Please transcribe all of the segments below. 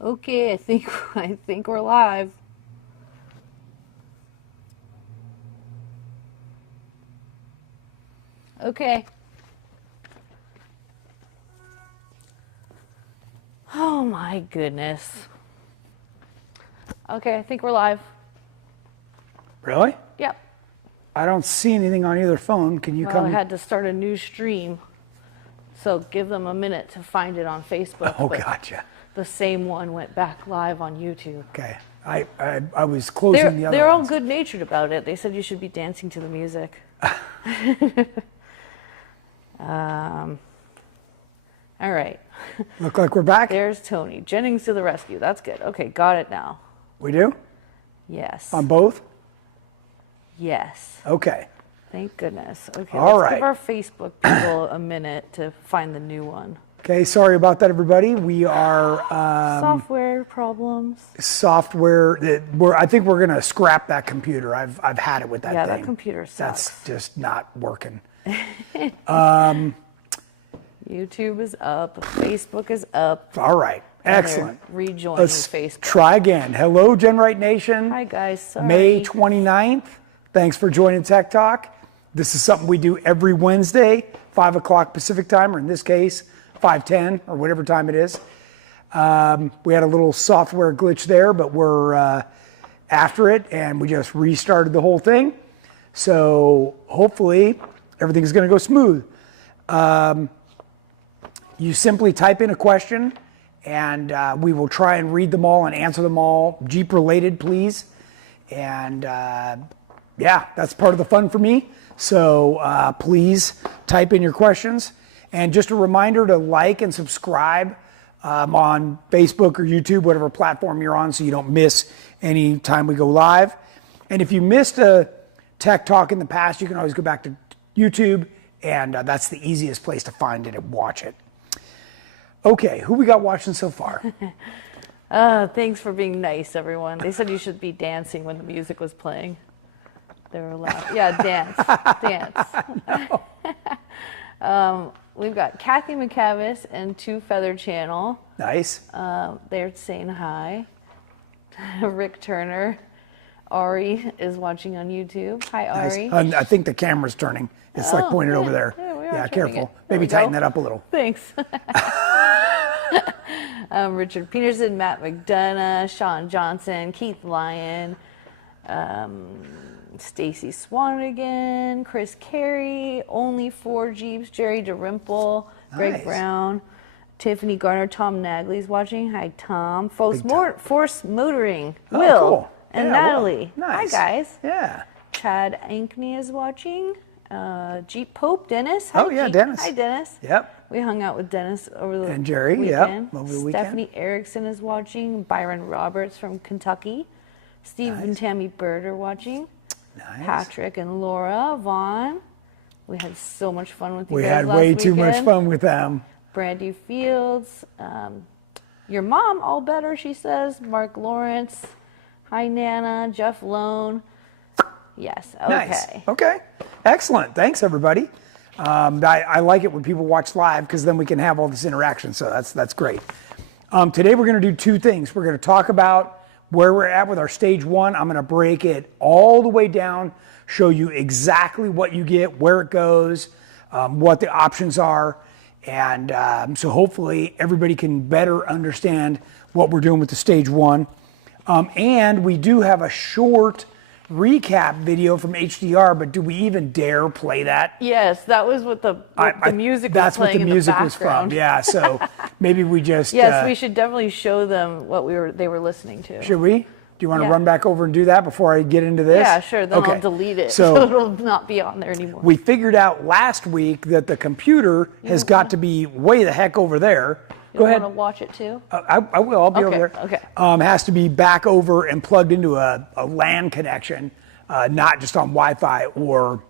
Okay, I think we're live. Okay. Oh my goodness. Okay, I think we're live. Really? Yep. I don't see anything on either phone. Can you Well, I come? had to start a new stream, so give them a minute to find it on Facebook. Oh, but gotcha. the same one went back live on YouTube. Okay. I was closing the other They're all ones. good-natured about it. They said you should be dancing to the music. All right. Look like we're back? There's Tony. Jennings to the rescue. That's good. Okay, got it now. We do? Yes. On both? Yes. Okay. Thank goodness. Okay, All let's right. give our Facebook people a minute to find the new one. Okay, sorry about that, everybody. We are Software problems. software. I think we're gonna scrap that computer. I've had it with that Yeah, thing. that computer sucks. That's just not working. YouTube is up. Facebook is up. All right. and they're Excellent. Rejoining Let's Facebook. try again. Hello, GenRight Nation. Hi guys. Sorry. May 29th. Thanks for joining Tech Talk. This is something we do every Wednesday, 5 o'clock Pacific time, or in this case, 5:10 or whatever time it is. We had a little software glitch there, but we're after it, and we just restarted the whole thing. So hopefully everything's going to go smooth. You simply type in a question, and we will try and read them all and answer them all. Jeep related, please. And yeah, that's part of the fun for me. So please type in your questions. And just a reminder to like and subscribe on Facebook or YouTube, whatever platform you're on, so you don't miss any time we go live. And if you missed a Tech Talk in the past, you can always go back to YouTube, and that's the easiest place to find it and watch it. Okay, who we got watching so far? Thanks for being nice, everyone. They said you should be dancing when the music was playing. They were laughing. Yeah, dance. Dance. We've got Kathy McCavis and Two Feather Channel. Nice. They're saying hi. Rick Turner. Ari is watching on YouTube. Hi, Ari. Nice. I think the camera's turning. It's like pointed over there. Yeah, we are Yeah, turning careful. it. There Maybe we go. tighten that up a little. Thanks. Richard Peterson, Matt McDonough, Sean Johnson, Keith Lyon, Stacy Swanigan, Chris Carey, Only Four Jeeps, Jerry DeRimple, Greg Nice. Brown, Tiffany Garner, Tom Nagley's watching. Hi, Tom. Force Motoring, Oh, Will, cool. and Yeah, Natalie. Will. Nice. Hi, guys. Yeah. Chad Ankney is watching. Jeep Pope, Dennis. Hi, Oh, yeah, Jeep. Dennis. Hi, Dennis. Yep. We hung out with Dennis over the And Jerry, yep, weekend. over the weekend. Stephanie Erickson is watching. Byron Roberts from Kentucky. Steve and Tammy Bird are watching. Nice. Patrick and Laura Vaughn. We had so much fun with you We guys had last way too much weekend. fun with them. Brandy Fields. Your mom, all better, she says. Mark Lawrence. Hi, Nana. Jeff Lone. Yes. Okay. Nice. Okay. Excellent. Thanks, everybody. I like it when people watch live because then we can have all this interaction. So that's great. Today we're going to do two things. We're going to talk about where we're at with our stage one. I'm going to break it all the way down, show you exactly what you get, where it goes, what the options are. And so hopefully everybody can better understand what we're doing with the stage one. And we do have a short recap video from HDR, but do we even dare play that? Yes, that was what the music was That's what playing the in music the was from. background. Yeah, so maybe we just Yes, we should definitely show them what they were listening to. should we? Do you want to Yeah. run back over and do that before I get into this? Yeah, sure. Then Okay. I'll delete it So- so it'll not be on there anymore. We figured out last week that the computer has got to be way the heck over there. You Go ahead. want to watch it too? I will. I'll be over there. Okay. Has to be back over and plugged into a LAN connection, not just on Wi-Fi. Or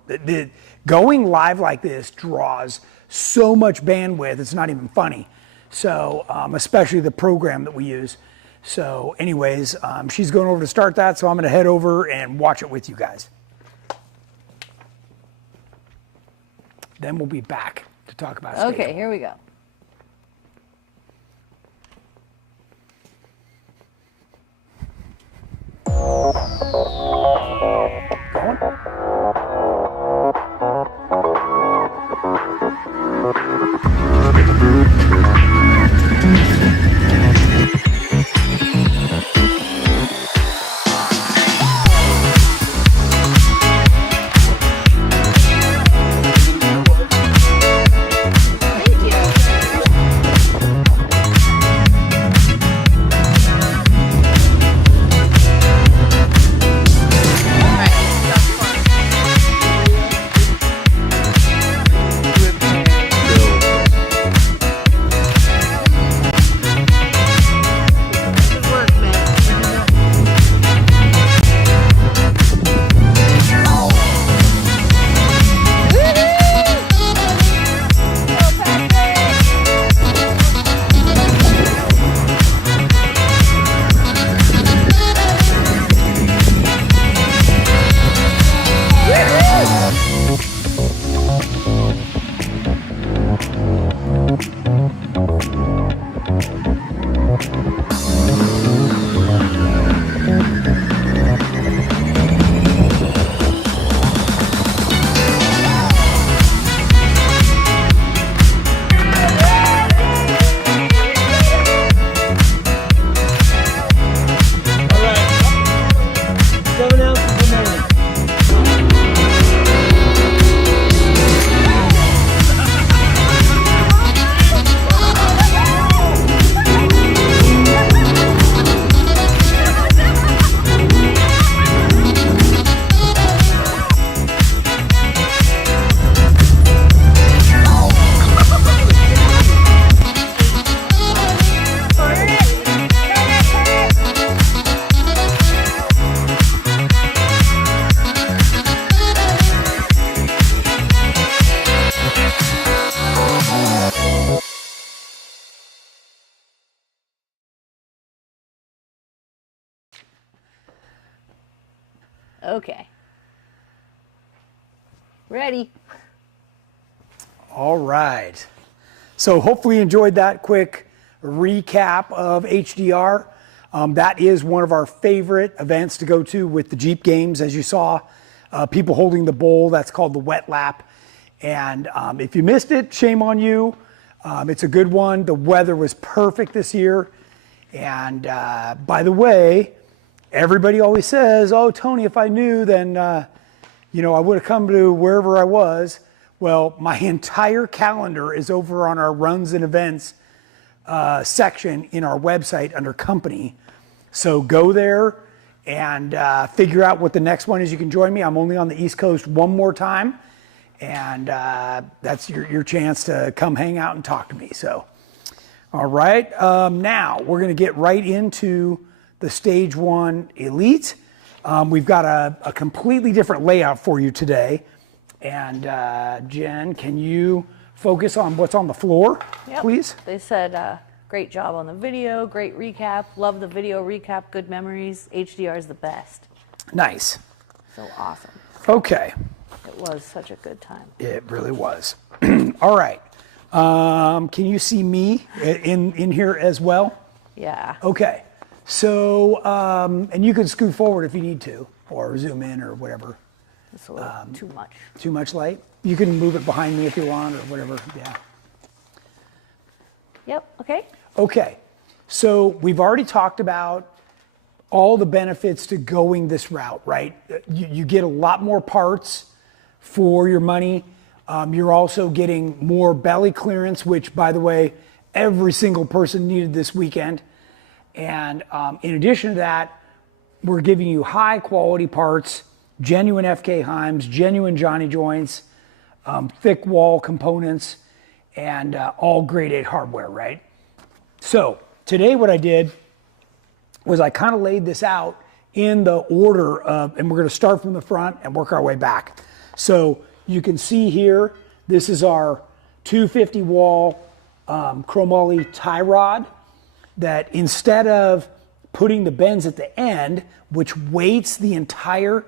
going live like this draws so much bandwidth. It's not even funny. So especially the program that we use. So anyways, she's going over to start that. So I'm going to head over and watch it with you guys. Then we'll be back to talk about stage Okay, one. here we go. Okay. Ready. All right. So hopefully you enjoyed that quick recap of HDR. That is one of our favorite events to go to with the Jeep games, as you saw. People holding the bowl, that's called the wet lap. And if you missed it, shame on you. It's a good one. The weather was perfect this year. And by the way, everybody always says, oh, Tony, if I knew, then I would have come to wherever I was. Well, my entire calendar is over on our runs and events section in our website under company. So go there and figure out what the next one is. You can join me. I'm only on the East Coast one more time. And that's your chance to come hang out and talk to me. So, all right. Now we're going to get right into the Stage 1 Elite. We've got a completely different layout for you today. And Jen, can you focus on what's on the floor, please? They said, great job on the video, great recap, love the video recap, good memories, HDR is the best. Nice. So awesome. Okay. It was such a good time. It really was. All right. Can you see me in here as well? Yeah. Okay. So, and you can scoot forward if you need to, or zoom in or whatever. It's a little too much. Too much light? You can move it behind me if you want or whatever, yeah. Yep, okay. Okay, so we've already talked about all the benefits to going this route, right? You get a lot more parts for your money. You're also getting more belly clearance, which, by the way, every single person needed this weekend. And in addition to that, we're giving you high quality parts, genuine FK Heims, genuine Johnny joints, thick wall components, and all grade 8 hardware, right? So today what I did was I kind of laid this out in the order of, and we're going to start from the front and work our way back. So you can see here, this is our 250 wall chromoly tie rod that instead of putting the bends at the end, which weights the entire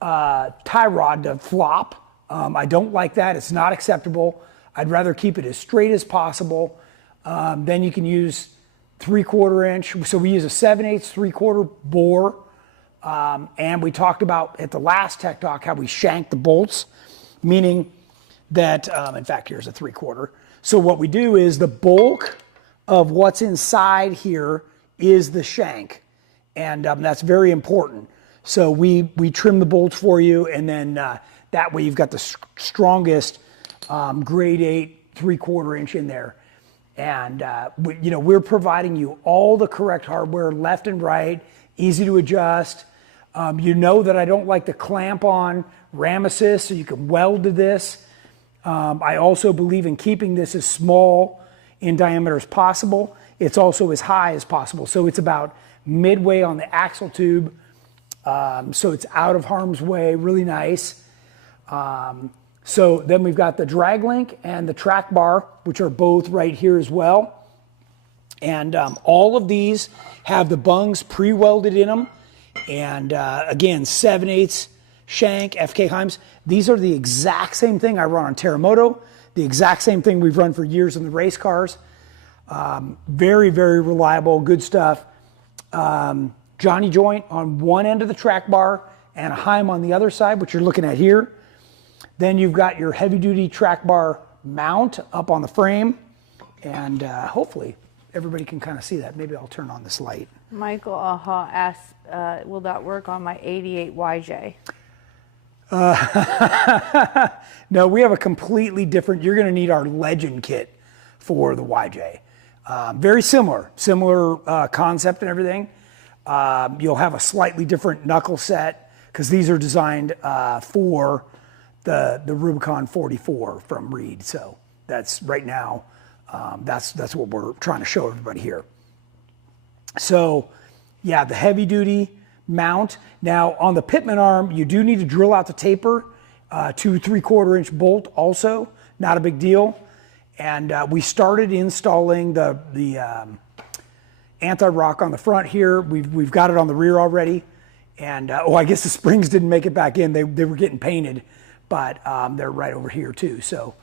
tie rod to flop, I don't like that. It's not acceptable. I'd rather keep it as straight as possible. Then you can use 3/4 inch. So we use a 7/8 3/4 bore. And we talked about at the last Tech Talk how we shank the bolts, meaning that, in fact, here's a 3/4. So what we do is the bulk of what's inside here is the shank. And that's very important. So we trim the bolts for you, and then that way you've got the strongest grade 8 3/4 inch in there. And we're providing you all the correct hardware, left and right, easy to adjust. You know that I don't like to clamp on ram assist, so you can weld to this. I also believe in keeping this as small in diameter as possible. It's also as high as possible. So it's about midway on the axle tube. So it's out of harm's way, really nice. So then we've got the drag link and the track bar, which are both right here as well. And all of these have the bungs pre-welded in them. And again, 7/8 shank, FK Heims. These are the exact same thing I run on Terremoto, the exact same thing we've run for years in the race cars. Very, very reliable, good stuff. Johnny joint on one end of the track bar and a Heim on the other side, which you're looking at here. Then you've got your heavy duty track bar mount up on the frame. And hopefully everybody can kind of see that. Maybe I'll turn on this light. Michael asks, will that work on my 88 YJ? No, we have a completely different, you're going to need our Legend kit for the YJ. Very similar concept and everything. You'll have a slightly different knuckle set because these are designed for the Rubicon 44 from Reed. So that's right now, that's what we're trying to show everybody here. So yeah, the heavy duty mount. Now on the pitman arm, you do need to drill out the taper, 2 3/4 inch bolt also, not a big deal. And we started installing the anti-rock on the front here. We've got it on the rear already. And I guess the springs didn't make it back in. They were getting painted, but they're right over here too. So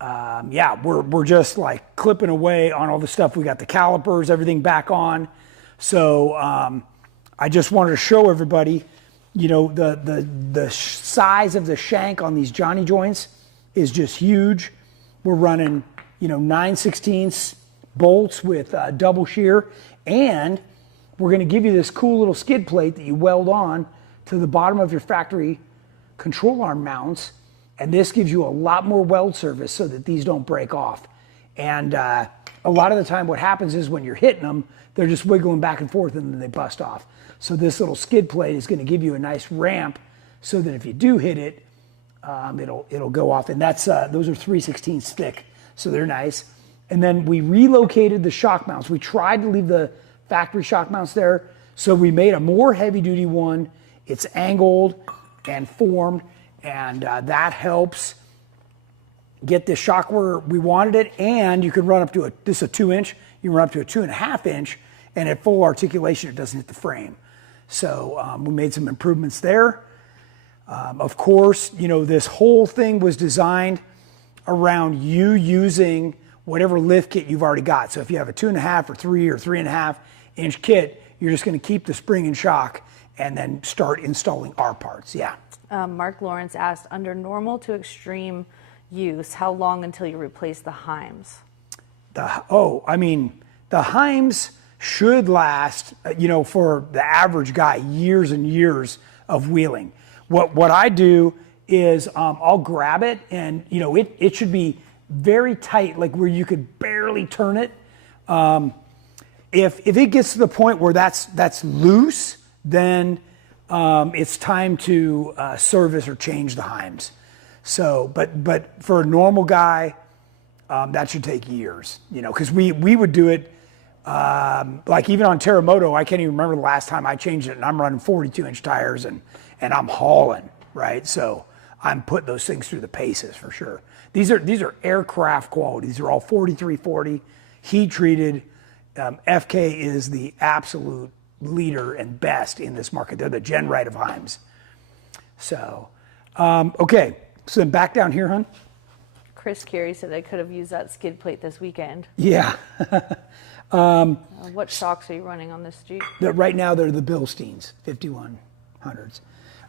yeah, we're just like clipping away on all the stuff. We got the calipers, everything back on. So I just wanted to show everybody, the size of the shank on these Johnny joints is just huge. We're running, 9/16 bolts with double shear, and we're going to give you this cool little skid plate that you weld on to the bottom of your factory control arm mounts, and this gives you a lot more weld service so that these don't break off. And a lot of the time what happens is when you're hitting them, they're just wiggling back and forth and then they bust off. So this little skid plate is going to give you a nice ramp so that if you do hit it, it'll go off. And that's those are 3/16 thick, so they're nice. And then we relocated the shock mounts. We tried to leave the factory shock mounts there, so we made a more heavy duty one. It's angled and formed, and that helps get the shock where we wanted it. And you can run up to this is a 2-inch, you can run up to a 2.5 inch, and at full articulation it doesn't hit the frame. So we made some improvements there. Of course, this whole thing was designed around you using whatever lift kit you've already got. So if you have a 2.5 or 3 or 3.5 inch kit, you're just going to keep the spring and shock and then start installing our parts. Yeah. Mark Lawrence asked, under normal to extreme use, how long until you replace the Heims? The Heims should last, for the average guy, years and years of wheeling. What I do is I'll grab it, and it should be very tight, like where you could barely turn it. If it gets to the point where that's loose, then it's time to service or change the Heims. So, but for a normal guy, that should take years, because we would do it like even on Terremoto. I can't even remember the last time I changed it, and I'm running 42-inch tires and I'm hauling, right? So I'm putting those things through the paces for sure. These are aircraft quality. These are all 4340, heat treated. FK is the absolute leader and best in this market. They're the GenRight of Heims. So, okay. So then back down here, hon. Chris Carey said I could have used that skid plate this weekend. Yeah. What shocks are you running on this Jeep? Right now they're the Bilsteins, 5100s.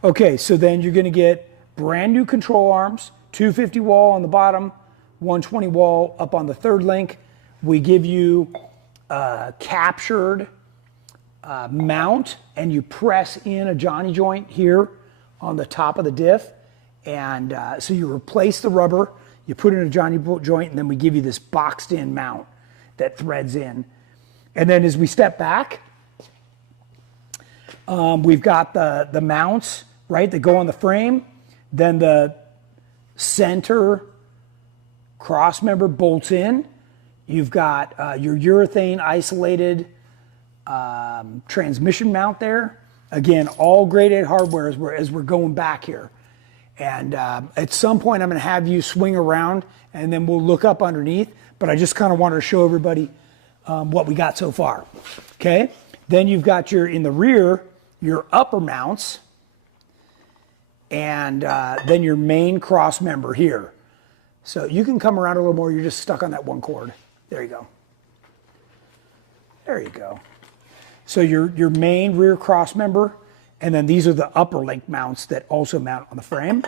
Okay, so then you're going to get brand new control arms, 250 wall on the bottom, 120 wall up on the third link. We give you a captured mount, and you press in a Johnny joint here on the top of the diff. And so you replace the rubber, you put in a Johnny joint, and then we give you this boxed in mount that threads in. And then as we step back, we've got the mounts, right, that go on the frame. Then the center cross member bolts in. You've got your urethane isolated transmission mount there. Again, all grade A hardware as we're going back here. And at some point I'm going to have you swing around and then we'll look up underneath. But I just kind of wanted to show everybody what we got so far. Okay. Then you've got in the rear, your upper mounts, and then your main cross member here. So you can come around a little more. You're just stuck on that one cord. There you go. There you go. So your main rear cross member, and then these are the upper link mounts that also mount on the frame.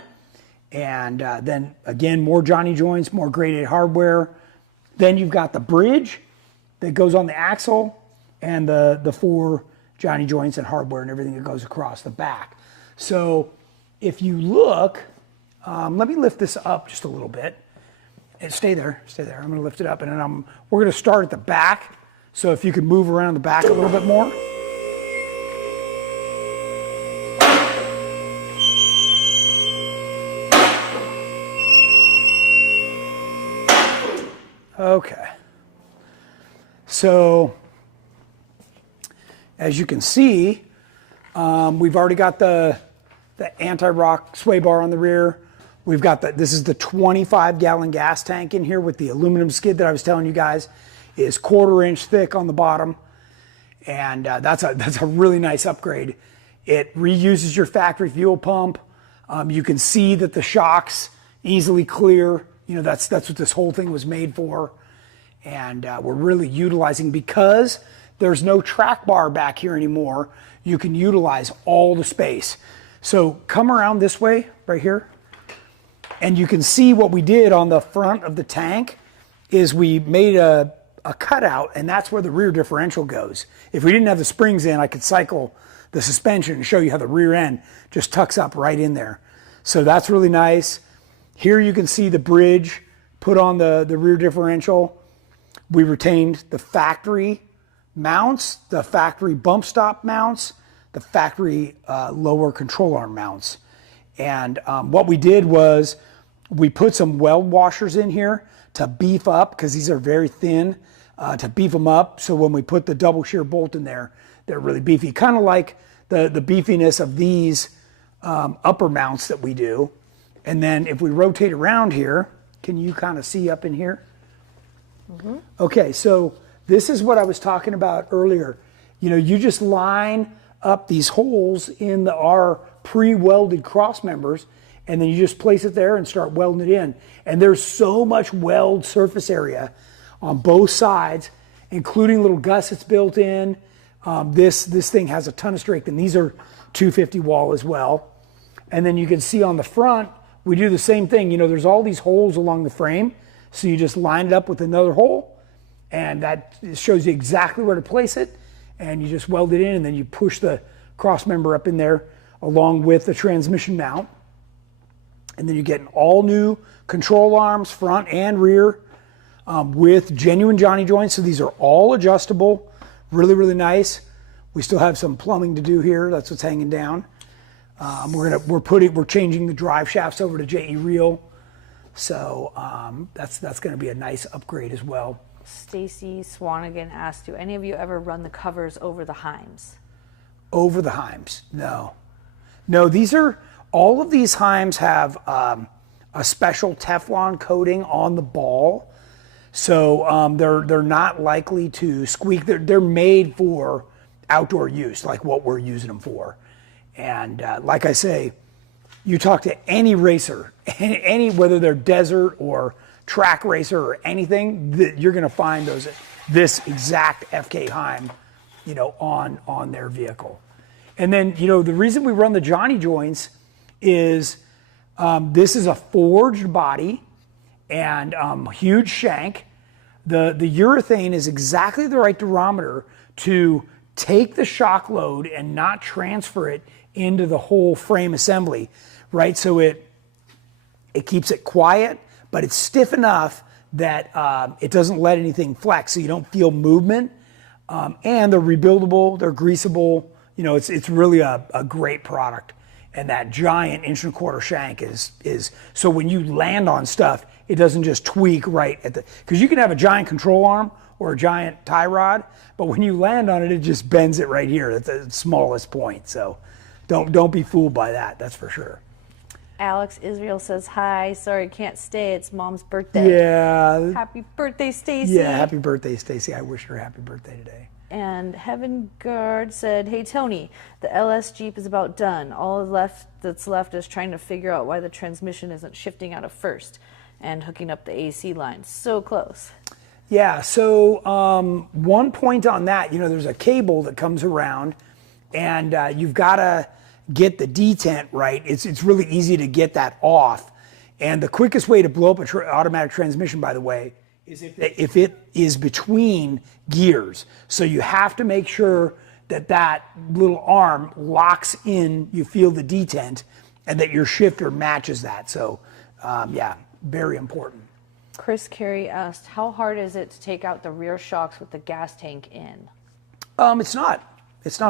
And then again, more Johnny joints, more grade A hardware. Then you've got the bridge that goes on the axle, and the 4 Johnny joints and hardware and everything that goes across the back. So if you look, let me lift this up just a little bit. And stay there. I'm going to lift it up, and then we're going to start at the back. So if you could move around the back a little bit more. Okay. So as you can see, we've already got the anti-rock sway bar on the rear. We've got this is the 25-gallon gas tank in here with the aluminum skid that I was telling you guys is 1/4 inch thick on the bottom. And that's a really nice upgrade. It reuses your factory fuel pump. You can see that the shocks easily clear. You know, that's what this whole thing was made for. And we're really utilizing, because there's no track bar back here anymore, you can utilize all the space. So come around this way, right here. And you can see what we did on the front of the tank is we made a cutout, and that's where the rear differential goes. If we didn't have the springs in, I could cycle the suspension and show you how the rear end just tucks up right in there. So that's really nice. Here you can see the bridge put on the rear differential. We retained the factory mounts, the factory bump stop mounts, the factory lower control arm mounts. And what we did was we put some weld washers in here to beef up, because these are very thin, to beef them up. So when we put the double shear bolt in there, they're really beefy. Kind of like the beefiness of these upper mounts that we do. And then if we rotate around here, can you kind of see up in here? Mm-hmm. Okay, so this is what I was talking about earlier. You know, you just line up these holes in our pre-welded cross members, and then you just place it there and start welding it in. And there's so much weld surface area on both sides, including little gussets built in. This thing has a ton of strength, and these are 250 wall as well. And then you can see on the front, we do the same thing. You know, there's all these holes along the frame, so you just line it up with another hole, and that shows you exactly where to place it, and you just weld it in, and then you push the cross member up in there along with the transmission mount. And then you get an all new control arms, front and rear, with genuine Johnny joints. So these are all adjustable, really, really nice. We still have some plumbing to do here. That's what's hanging down. We're changing the drive shafts over to JE Reel. So that's going to be a nice upgrade as well. Stacy Swanigan asked, do any of you ever run the covers over the Heims? Over the Heims? No. No, all of these Heims have a special Teflon coating on the ball. So they're not likely to squeak. They're made for outdoor use, like what we're using them for. And like I say, you talk to any racer, whether they're desert or track racer or anything, you're going to find this exact FK Heim, you know, on their vehicle. And then, you know, the reason we run the Johnny joints is This is a forged body and huge shank. The urethane is exactly the right durometer to take the shock load and not transfer it into the whole frame assembly, right? So it keeps it quiet, but it's stiff enough that it doesn't let anything flex, so you don't feel movement. And they're rebuildable, they're greasable. You know, it's really a great product. And that giant 1.25" shank is so when you land on stuff, it doesn't just tweak right at the, because you can have a giant control arm or a giant tie rod, but when you land on it, it just bends it right here at the smallest point. So don't be fooled by that, that's for sure. Alex Israel says, hi, sorry, can't stay. It's Mom's birthday. Yeah. Happy birthday, Stacy. Yeah, happy birthday, Stacy. I wish her a happy birthday today. And Heaven Guard said, hey, Tony, the LS Jeep is about done. All that's left is trying to figure out why the transmission isn't shifting out of first and hooking up the AC line. So close. Yeah, so one point on that, you know, there's a cable that comes around and you've got to get the detent right. It's really easy to get that off. And the quickest way to blow up an automatic transmission, by the way, is if it is between gears. So you have to make sure that that little arm locks in, you feel the detent, and that your shifter matches that. So yeah, very important. Chris Carey asked, how hard is it to take out the rear shocks with the gas tank in? It's not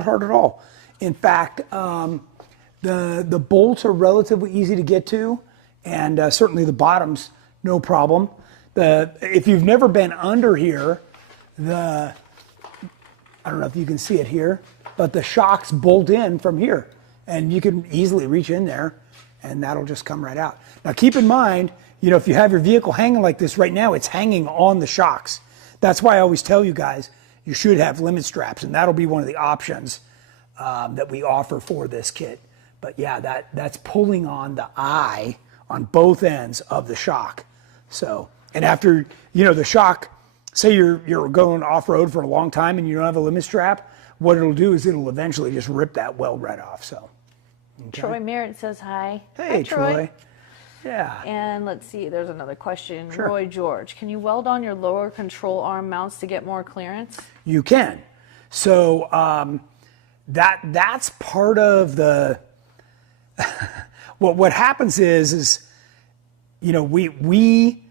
hard at all. In fact, the bolts are relatively easy to get to, and certainly the bottoms, no problem. If you've never been under here, I don't know if you can see it here, but the shocks bolt in from here, and you can easily reach in there, and that'll just come right out. Now keep in mind, you know, if you have your vehicle hanging like this right now, it's hanging on the shocks. That's why I always tell you guys, you should have limit straps, and that'll be one of the options that we offer for this kit. But yeah, that's pulling on the eye on both ends of the shock. So, and after, you know, the shock, say you're going off-road for a long time and you don't have a limit strap, what it'll do is it'll eventually just rip that weld right off. So, okay. Troy Merritt says hi. Hey, Hi, Troy. Yeah. And let's see, there's another question. Sure. Roy George, can you weld on your lower control arm mounts to get more clearance? You can. So that's part of the what happens is you know, we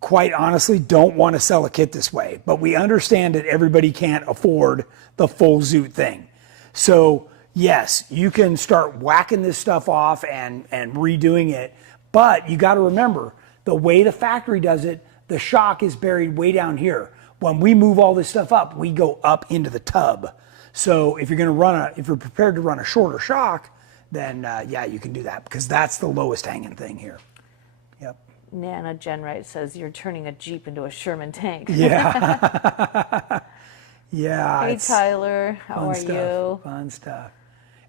quite honestly don't want to sell a kit this way, but we understand that everybody can't afford the full Zoot thing. So yes, you can start whacking this stuff off and redoing it, but you got to remember the way the factory does it, the shock is buried way down here. When we move all this stuff up, we go up into the tub. So if you're prepared to run a shorter shock, then yeah, you can do that because that's the lowest hanging thing here. Yep. Nana GenRight says you're turning a Jeep into a Sherman tank. Yeah. Yeah. Hey Tyler, how are you? Fun stuff.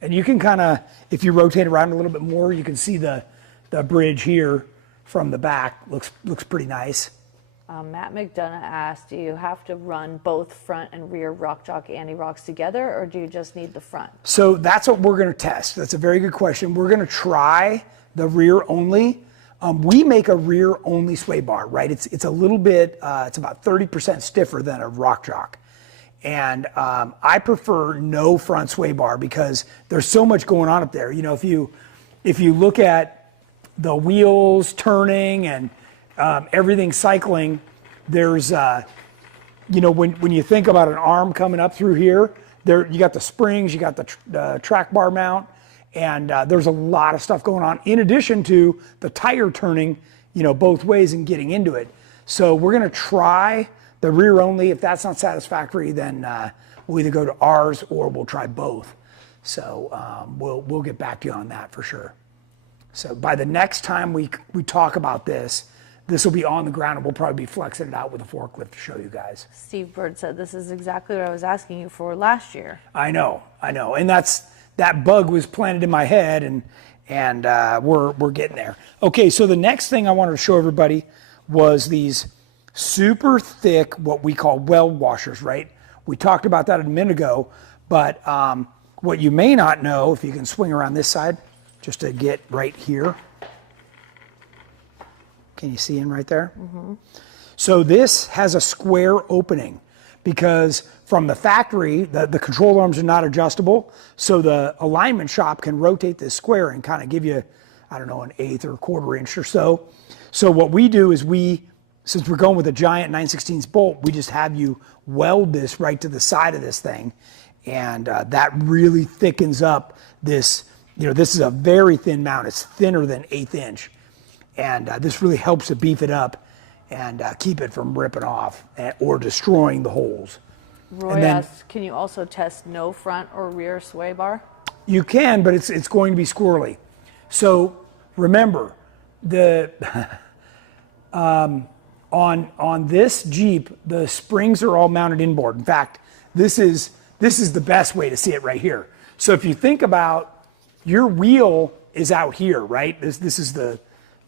And you can kind of, if you rotate around a little bit more, you can see the bridge here from the back. Looks pretty nice. Matt McDonough asked, do you have to run both front and rear rock jock anti-rocks together, or do you just need the front? So that's what we're going to test. That's a very good question. We're going to try the rear only. We make a rear only sway bar, right? It's a little bit, it's about 30% stiffer than a rock jock. And I prefer no front sway bar because there's so much going on up there. You know, if you look at the wheels turning and everything cycling, there's, you know, when you think about an arm coming up through here, you got the springs, you got the track bar mount, and there's a lot of stuff going on in addition to the tire turning, you know, both ways and getting into it. So we're going to try the rear only. If that's not satisfactory, then we'll either go to ours or we'll try both. So we'll get back to you on that for sure. So by the next time we talk about this will be on the ground and we'll probably be flexing it out with a forklift to show you guys. Steve Bird said this is exactly what I was asking you for last year. I know. And that bug was planted in my head and we're getting there. Okay, so the next thing I wanted to show everybody was these super thick, what we call weld washers, right? We talked about that a minute ago, but what you may not know, if you can swing around this side, just to get right here, Can you see in right there? So this has a square opening because from the factory, the control arms are not adjustable. So the alignment shop can rotate this square and kind of give you, I don't know, an eighth or a quarter inch or so. So what we do is since we're going with a giant 9/16 bolt, we just have you weld this right to the side of this thing. And that really thickens up this, this is a very thin mount. It's thinner than 1/8 inch. And this really helps to beef it up and keep it from ripping off or destroying the holes. Roy asks, can you also test no front or rear sway bar? You can, but it's going to be squirrely. So remember, on this Jeep, the springs are all mounted inboard. In fact, this is the best way to see it right here. So if you think about your wheel is out here, right? This is the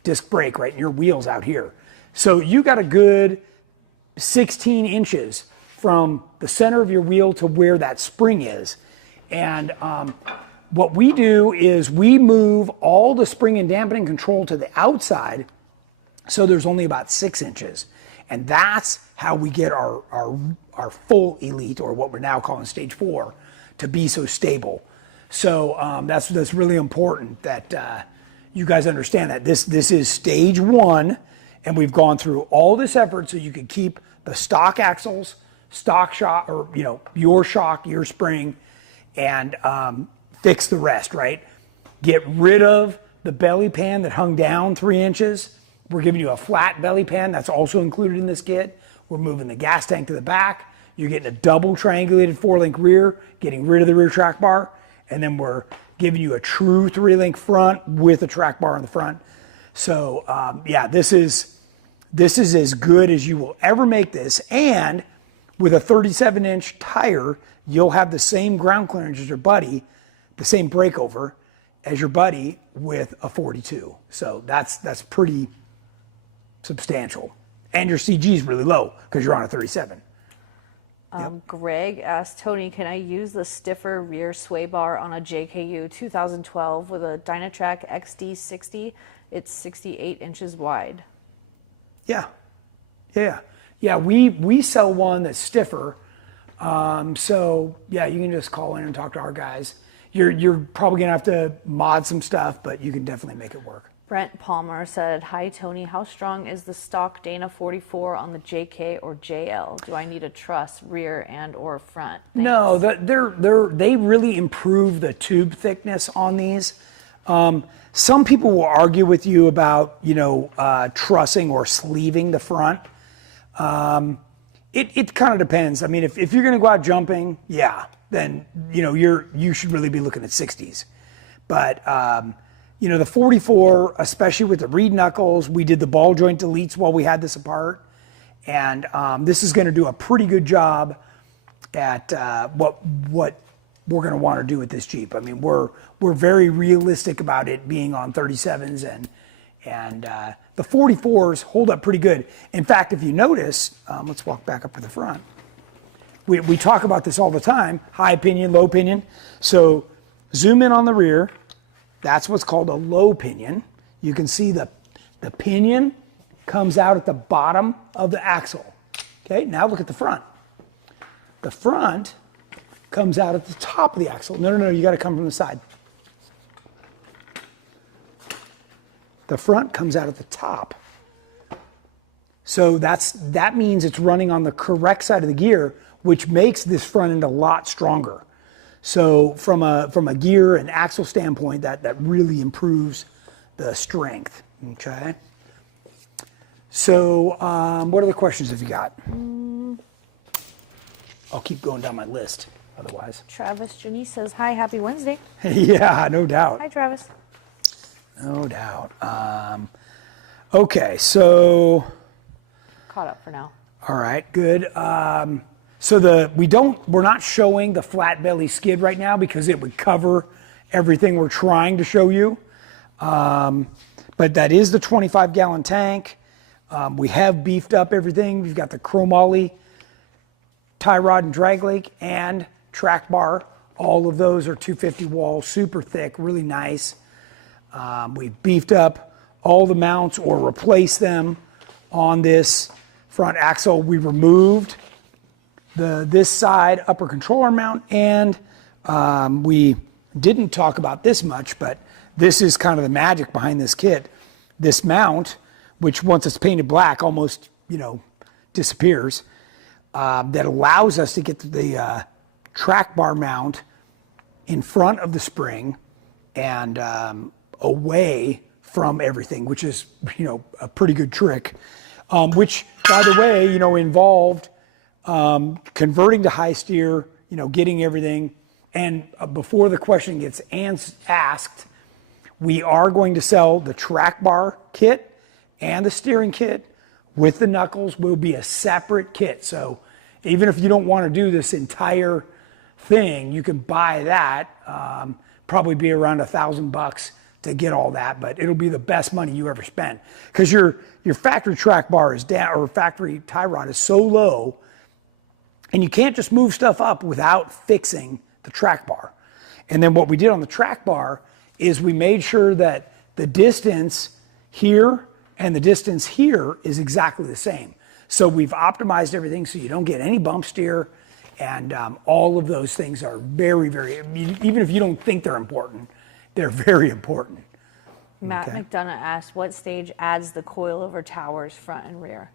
disc brake, right? And your wheel's out here. So you got a good 16 inches from the center of your wheel to where that spring is. And what we do is we move all the spring and dampening control to the outside, so there's only about 6 inches. And that's how we get our full elite, or what we're now calling stage 4, to be so stable. So that's really important that you guys understand that this is stage 1, and we've gone through all this effort so you can keep the stock axles, stock shock, or your shock, your spring, and fix the rest, right? Get rid of the belly pan that hung down 3 inches. We're giving you a flat belly pan that's also included in this kit. We're moving the gas tank to the back. You're getting a double triangulated 4-link rear, getting rid of the rear track bar, and then we're giving you a true 3-link front with a track bar in the front. So yeah, this is as good as you will ever make this. And with a 37-inch tire, you'll have the same ground clearance as your buddy, the same breakover as your buddy with a 42. So that's pretty substantial. And your CG is really low because you're on a 37. Greg asked, Tony, can I use the stiffer rear sway bar on a JKU 2012 with a Dynatrac XD60? It's 68 inches wide. Yeah. We sell one that's stiffer. So yeah, you can just call in and talk to our guys. You're probably gonna have to mod some stuff, but you can definitely make it work. Brent Palmer said, hi Tony, how strong is the stock Dana 44 on the JK or JL? Do I need a truss rear and or front? Thanks. No, they really improve the tube thickness on these. Some people will argue with you about trussing or sleeving the front. It kind of depends. I mean, if you're going to go out jumping, yeah, then you should really be looking at 60s. But the 44, especially with the reed knuckles, we did the ball joint deletes while we had this apart, and this is going to do a pretty good job at what we're going to want to do with this Jeep. I mean, we're very realistic about it being on 37s, and the 44s hold up pretty good. In fact, if you notice, let's walk back up to the front. We talk about this all the time, high pinion, low pinion. So zoom in on the rear. That's what's called a low pinion. You can see the pinion comes out at the bottom of the axle. Okay, now look at the front. The front comes out at the top of the axle. No, you got to come from the side. The front comes out at the top. So that means it's running on the correct side of the gear, which makes this front end a lot stronger. So from a gear and axle standpoint, that really improves the strength. Okay. So what other questions have you got? I'll keep going down my list otherwise. Travis Janice says, hi, happy Wednesday. Yeah, no doubt. Hi, Travis. No doubt. Okay, so. Caught up for now. All right, good. So we're not showing the flat belly skid right now because it would cover everything we're trying to show you. But that is the 25-gallon tank. We have beefed up everything. We've got the chromoly tie rod and drag link and track bar. All of those are 250 wall, super thick, really nice. We've beefed up all the mounts or replace them on this front axle. We removed this side upper controller mount, and we didn't talk about this much, but this is kind of the magic behind this kit. This mount, which once it's painted black almost, disappears, that allows us to get the track bar mount in front of the spring and away from everything, which is, a pretty good trick, which, by the way, involved converting to high steer, getting everything. And before the question gets asked, we are going to sell the track bar kit and the steering kit with the knuckles. Will be a separate kit. So even if you don't want to do this entire thing, you can buy that. Probably be around $1,000 to get all that, but it'll be the best money you ever spent, because your factory track bar is down, or factory tie rod is so low, and you can't just move stuff up without fixing the track bar. And then what we did on the track bar is we made sure that the distance here and the distance here is exactly the same. So we've optimized everything so you don't get any bump steer, and all of those things are very, very, even if you don't think they're important, they're very important. Matt McDonough asked, what stage adds the coilover towers front and rear?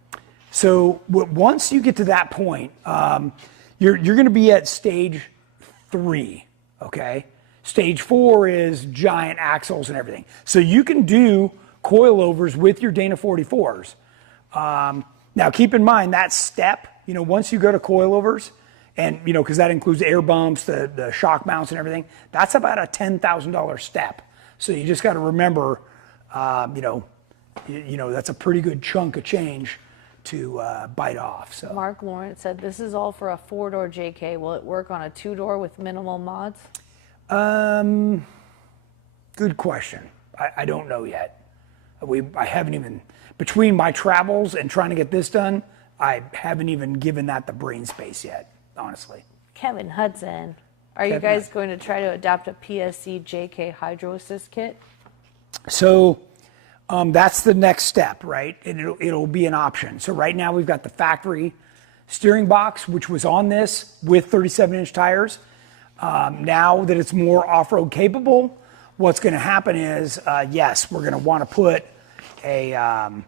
So once you get to that point, you're going to be at stage 3, okay? Stage 4 is giant axles and everything. So you can do coilovers with your Dana 44s. Now keep in mind that step, once you go to coilovers, and because that includes air bumps, the shock mounts and everything, that's about a $10,000 step. So you just got to remember, that's a pretty good chunk of change to bite off. So Mark Lawrence said, this is all for a 4-door JK. Will it work on a 2-door with minimal mods? Good question. I don't know yet. I haven't even, between my travels and trying to get this done, I haven't even given that the brain space yet, honestly. Kevin Hudson, are you guys going to try to adopt a PSC JK Hydro Assist kit? So that's the next step, right? And it'll be an option. So right now we've got the factory steering box, which was on this with 37-inch tires. Now that it's more off-road capable, what's going to happen is, yes, we're going to want to put an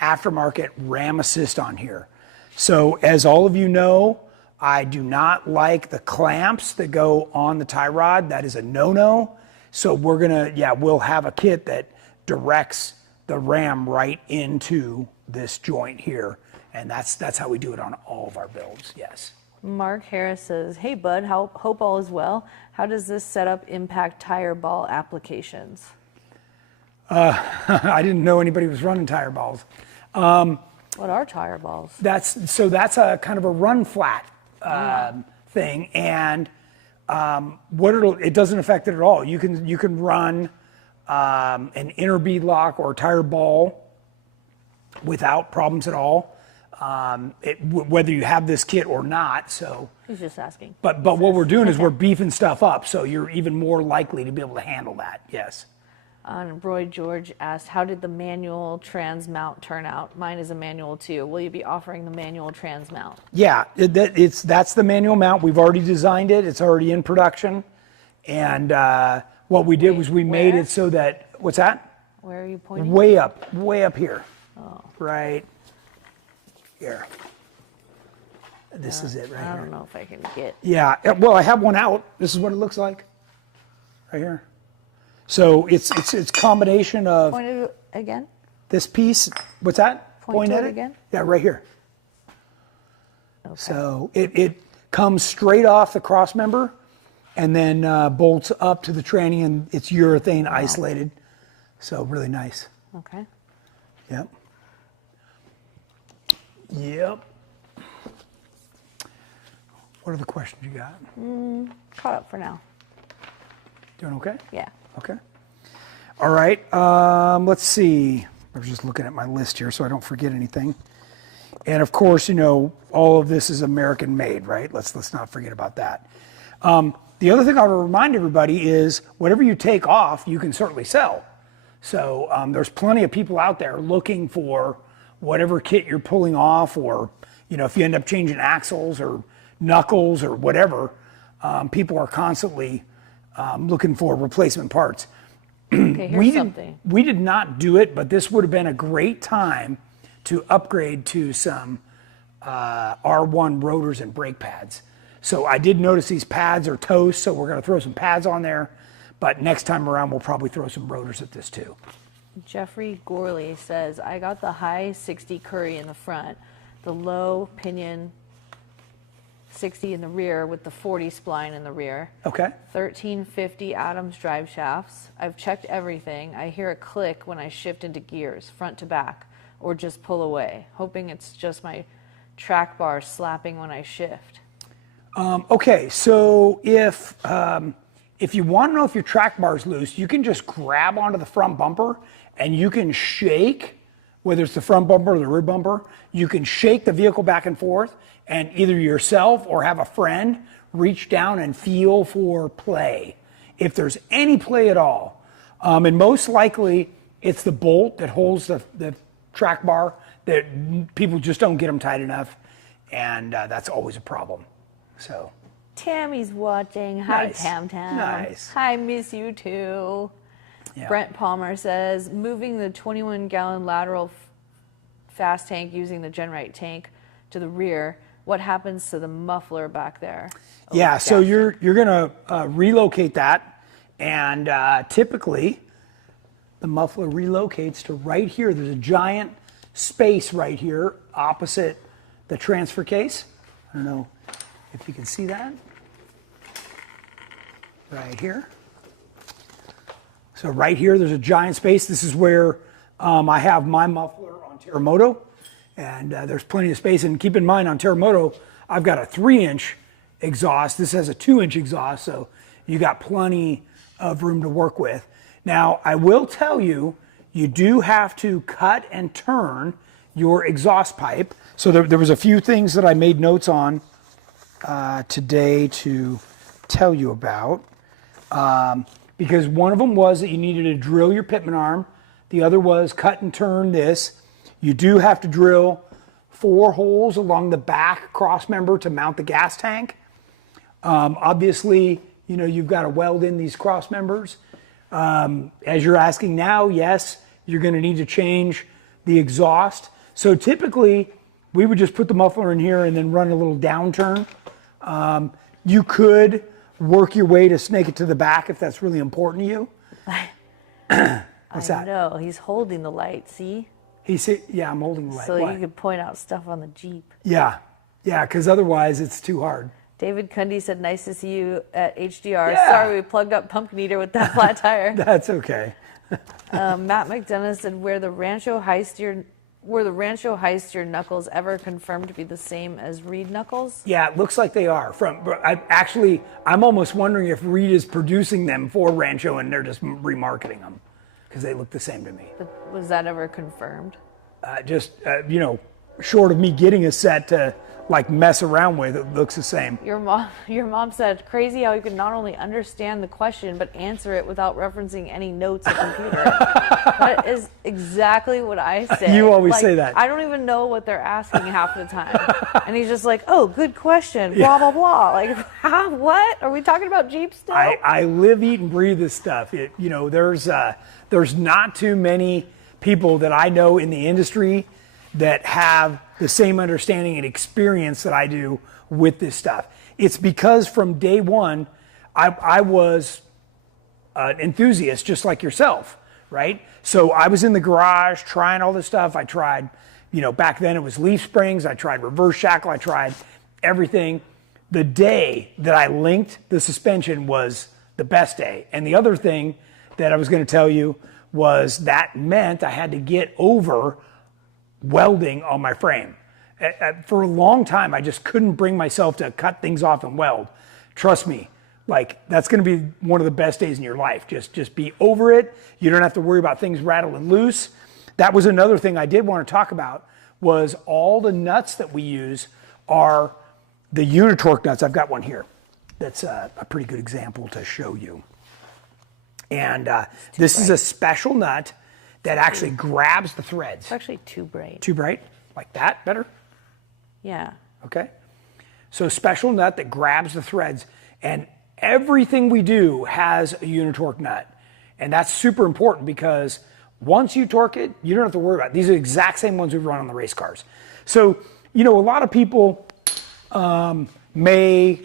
aftermarket ram assist on here. So as all of you know, I do not like the clamps that go on the tie rod. That is a no-no. So we're going to, we'll have a kit that directs the ram right into this joint here. And that's how we do it on all of our builds, yes. Mark Harris says, hey bud, hope all is well. How does this setup impact tire ball applications? I didn't know anybody was running tire balls. What are tire balls? That's a kind of a run flat thing, and it doesn't affect it at all. You can run an inner bead lock or tire ball without problems at all. Whether you have this kit or not. So he's just asking. But what we're doing is we're beefing stuff up, so you're even more likely to be able to handle that. Yes. Roy George asked, how did the manual trans mount turn out? Mine is a manual too. Will you be offering the manual trans mount? Yeah, that's the manual mount. We've already designed it. It's already in production. And what we did was we made it so that, what's that? Where are you pointing? Way up here. Oh. Right here. This is it right here. I don't know if I can get. Yeah, well, I have one out. This is what it looks like right here. So it's a combination of. Point it again? This piece, what's that? Point to it again? Yeah, right here. Okay. So it comes straight off the cross member and then bolts up to the tranny, and it's urethane isolated. So really nice. Okay. Yep. What are the questions you got? Caught up for now. Doing okay? Yeah. Okay. All right. Let's see. I was just looking at my list here so I don't forget anything. And of course, all of this is American made, right? Let's not forget about that. The other thing I want to remind everybody is whatever you take off, you can certainly sell. So there's plenty of people out there looking for whatever kit you're pulling off, or if you end up changing axles or knuckles or whatever, people are constantly looking for replacement parts. Okay, here's something. We did not do it, but this would have been a great time to upgrade to some R1 rotors and brake pads. So I did notice these pads are toast, so we're going to throw some pads on there. But next time around, we'll probably throw some rotors at this too. Jeffrey Gorley says, I got the high 60 Curry in the front, the low pinion 60 in the rear with the 40 spline in the rear. Okay. 1350 Adams drive shafts. I've checked everything. I hear a click when I shift into gears, front to back, or just pull away, hoping it's just my track bar slapping when I shift. Okay, so if you want to know if your track bar is loose, you can just grab onto the front bumper and you can shake, whether it's the front bumper or the rear bumper, you can shake the vehicle back and forth, and either yourself or have a friend reach down and feel for play, if there's any play at all. And most likely it's the bolt that holds the track bar that people just don't get them tight enough, and that's always a problem. So Tammy's watching. Hi, nice. Tam Tam. Nice. Hi, miss you too. Yeah. Brent Palmer says, moving the 21-gallon lateral fast tank using the GenRight tank to the rear, what happens to the muffler back there? Yeah, so you're going to relocate that, and typically the muffler relocates to right here. There's a giant space right here opposite the transfer case. I don't know if you can see that. Right here. So right here, there's a giant space. This is where I have my muffler on Terremoto, and there's plenty of space. And keep in mind, on Terremoto, I've got a 3-inch exhaust. This has a 2-inch exhaust, so you got plenty of room to work with. Now, I will tell you, you do have to cut and turn your exhaust pipe. So there was a few things that I made notes on today to tell you about. Because one of them was that you needed to drill your pitman arm. The other was cut and turn this. You do have to drill 4 holes along the back cross member to mount the gas tank. Obviously, you've got to weld in these cross members. As you're asking now, yes, you're going to need to change the exhaust. So typically, we would just put the muffler in here and then run a little downturn. You could work your way to snake it to the back if that's really important to you. What's that? I know, he's holding the light, see? Yeah, I'm holding the light. So Why? you could point out stuff on the Jeep. Yeah, because otherwise it's too hard. David Cundy said, nice to see you at HDR. Yeah. Sorry we plugged up pumpkin eater with that flat tire. That's okay. Matt McDonough said, were the Rancho high steer knuckles ever confirmed to be the same as Reed knuckles? Yeah, it looks like they are. I'm almost wondering if Reed is producing them for Rancho and they're just remarketing them because they look the same to me. But was that ever confirmed? Short of me getting a set to mess around with, it looks the same. Your mom said, crazy how you can not only understand the question but answer it without referencing any notes or computer. That is exactly what I say. You always say that. I don't even know what they're asking half the time. And he's just like, oh, good question, blah, blah, blah. Huh, what? Are we talking about Jeep still? I live, eat, and breathe this stuff. There's not too many people that I know in the industry that have the same understanding and experience that I do with this stuff. It's because from day one, I was an enthusiast just like yourself, right? So I was in the garage trying all this stuff. I tried, back then it was leaf springs. I tried reverse shackle. I tried everything. The day that I linked the suspension was the best day. And the other thing that I was going to tell you was that meant I had to get over welding on my frame. For a long time, I just couldn't bring myself to cut things off and weld. Trust me, that's going to be one of the best days in your life. Just be over it. You don't have to worry about things rattling loose. That was another thing I did want to talk about, was all the nuts that we use are the Unitorque nuts. I've got one here. That's a pretty good example to show you. And this is a special nut that actually grabs the threads. It's actually too bright. Too bright? Like that? Better? Yeah. Okay. So special nut that grabs the threads. And everything we do has a unitorque nut. And that's super important because once you torque it, you don't have to worry about it. These are the exact same ones we run on the race cars. So, a lot of people may,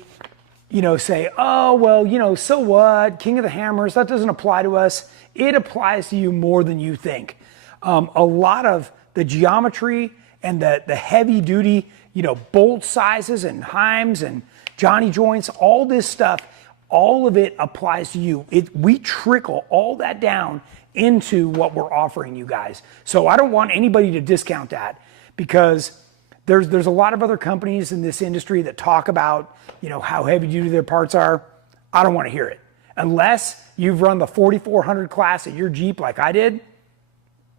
say, oh, well, so what? King of the Hammers, that doesn't apply to us. It applies to you more than you think. A lot of the geometry and the heavy duty, bolt sizes and heims and Johnny joints, all this stuff, all of it applies to you. We trickle all that down into what we're offering you guys. So I don't want anybody to discount that because there's a lot of other companies in this industry that talk about, how heavy duty their parts are. I don't want to hear it. Unless you've run the 4400 class at your Jeep like I did,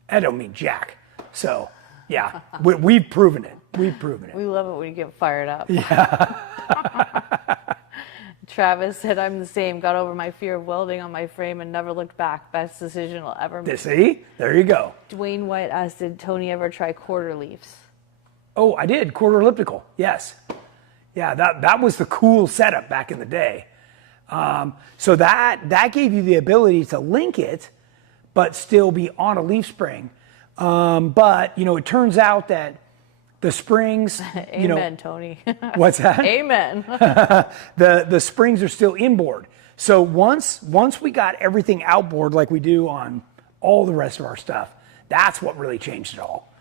that don't mean jack. So yeah, we've proven it. We've proven it. We love it when you get fired up. Yeah. Travis said, I'm the same. Got over my fear of welding on my frame and never looked back. Best decision I'll ever make. See? There you go. Dwayne White asked, did Tony ever try quarter leaves? Oh, I did. Quarter elliptical. Yes. Yeah, that was the cool setup back in the day. So that gave you the ability to link it, but still be on a leaf spring. But, it turns out that the springs, Amen, Tony. What's that? Amen. the springs are still inboard. So once we got everything outboard like we do on all the rest of our stuff, that's what really changed it all.